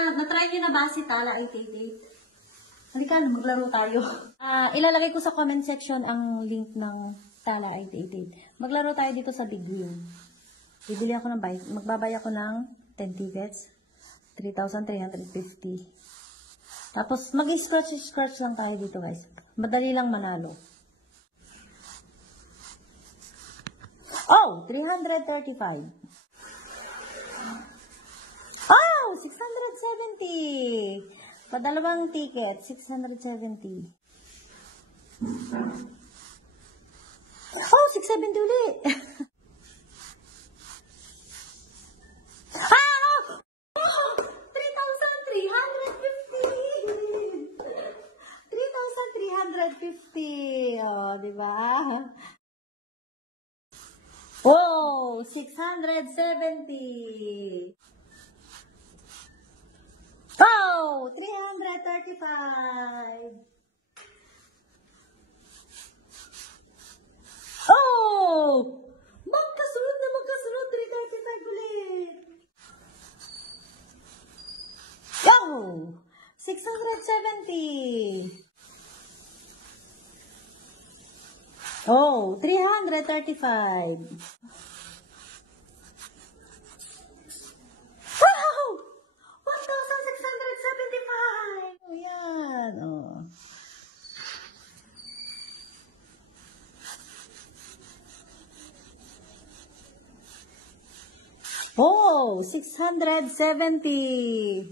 Na-try nyo na ba si Tala 888? Halika na, maglaro tayo. Ilalagay ko sa comment section ang link ng Tala 888. Maglaro tayo dito sa Big Wheel. Bibili ako ng bike. Magbabay ako ng 10 tickets. 3,350. Tapos, mag-scratch lang tayo dito, guys. Madali lang manalo. Oh! 335. Oh! 670. Padalawang ticket. 670. Oh! 670 ulit. Ah! 3,350. 3,350. Oh, diba? Oh, 670. Oh, 335. Oh, magkasunod na magkasunod. 335 ulit. Oh, 670. Oh, 335. Wow! 1,675. Oh, yan. Oh. Oh, 670.